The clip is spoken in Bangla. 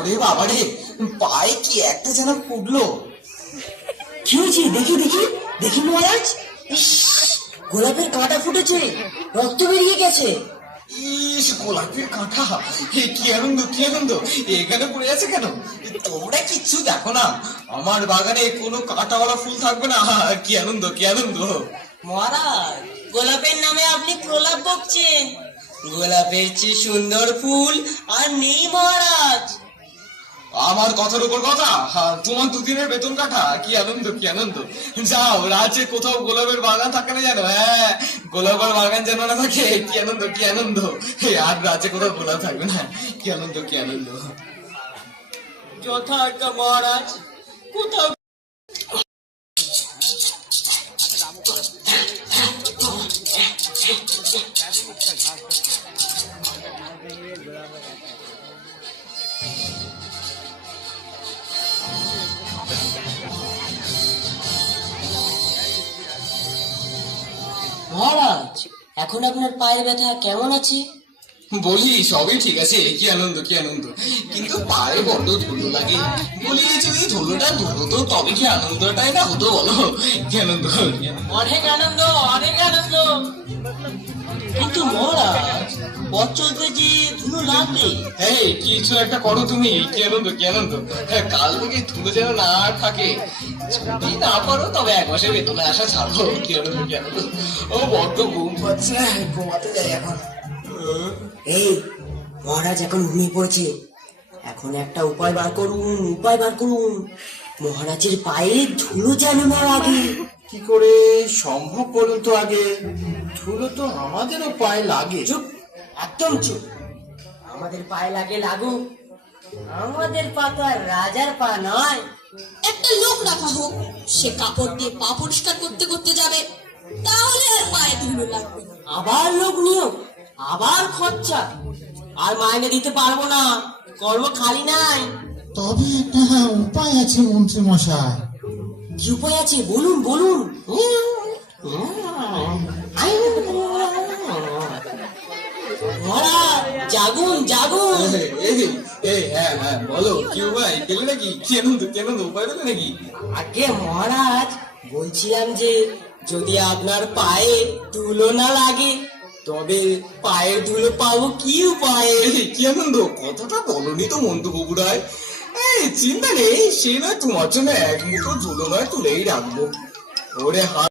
ওরে বাবারে, পায়ে কি একটা যেন ফুটলো। কি হয়েছে? দেখি দেখি দেখি মহারাজ, ইস, গোলাপের কাঁটা ফুটেছে, রক্ত বেরিয়ে গেছে। ইস, গোলাপের কাঁটা! কি আনন্দ, কি আনন্দ! এখানে পড়ে আছে কেন? তোমরা কিচ্ছু দেখো না, আমার বাগানে কোনো কাঁটাওয়ালা ফুল থাকবে না। কি আনন্দ, কি আনন্দ! মহারাজ, গোলাপের নামে আপনি প্রলাপ বকছেন। গোলাপের চেয়ে সুন্দর ফুল আর নেই মহারাজ। আমার কথার উপর কথা, তোমার দুদিনের বেতন কাটা। কি আনন্দ, কি আনন্দ! যাও, রাজ্যে কোথাও গোলাপের বাগান থাকে না জানো? হ্যাঁ, গোলাপের বাগান যেন না থাকে। কি আনন্দ, কি আনন্দ! আর রাজ্যে কোথাও গোলাপ থাকবে না। কি আনন্দ, কি আনন্দ! যথার্থ মহারাজ, কোথাও মহারাজ, এখন আপনার পায়ের ব্যথা কেমন আছে? বলি, সবই ঠিক আছে। কি আনন্দ, কি আনন্দ! কিন্তু পায়ে বড্ড ধুলো লাগে। বলি, যদি ধুলোটা ধুলো তবে কি আনন্দটাই না হতো, বলো? কি আনন্দ, কি আনন্দ! অনেক আনন্দ, অনেক আনন্দ। কিন্তু মহারাজ, পথ চলতে যে ধুলো লাগবে। এই, কিছু একটা করো তুমি। কি আনন্দ, কি আনন্দ! কাল থেকে ধুলো যেন না আর থাকে। যদি না পারো তবে এক মাসের বেতনে আসা ছাড়বো। কি আনন্দ, কি আনন্দ! ও, বড্ড ঘুম পাচ্ছে, ঘুমাতে যাই এখন। এই, মহারাজ এখন ঘুমিয়ে পড়েছে। এখন একটা উপায় বার করুন, উপায় বার করুন। মহারাজের পায়ে ধুলো যেন না লাগে। কি করে সম্ভব বলুন তো আগে? ধুলো তো আমাদেরও পায়ে লাগে। চুপ, একদম চুপ। আমাদের পায়ে লাগে লাগুক, আমাদের পা তো আর রাজার পা নয়। একটা লোক রাখা হোক, সে কাপড় দিয়ে পা পরিষ্কার করতে করতে যাবে, তাহলে আর পায়ে ধুলো লাগবে না। আবার লোক নিয়োগ, আবার খরচা, আর মাইনে দিতে পারবো না। কর্ম খালি নাই। তবে একটা উপায় আছে মন্ত্রী মশাই। কি উপায় আছে? বলুন বলুন। মহারাজ, জাগুন জাগুন। হ্যাঁ হ্যাঁ, বলো, কি উপায়? গেলে নাকি? কি আনন্দ, কি আনন্দ! উপায় পেলে নাকি? আগে মহারাজ, বলছিলাম যে যদি আপনার পায়ে ধুলো না লাগে তবে পায়ের ধুলো পাবো কি উপায়ে? কি আনন্দ! কথাটা বলনি তো মন্তব্যগুড়ায়। এই, চিন্তা নেই, সে নয় তোমার জন্য এক মুঠো ধুলো নয় তুলেই রাখবো। ওরে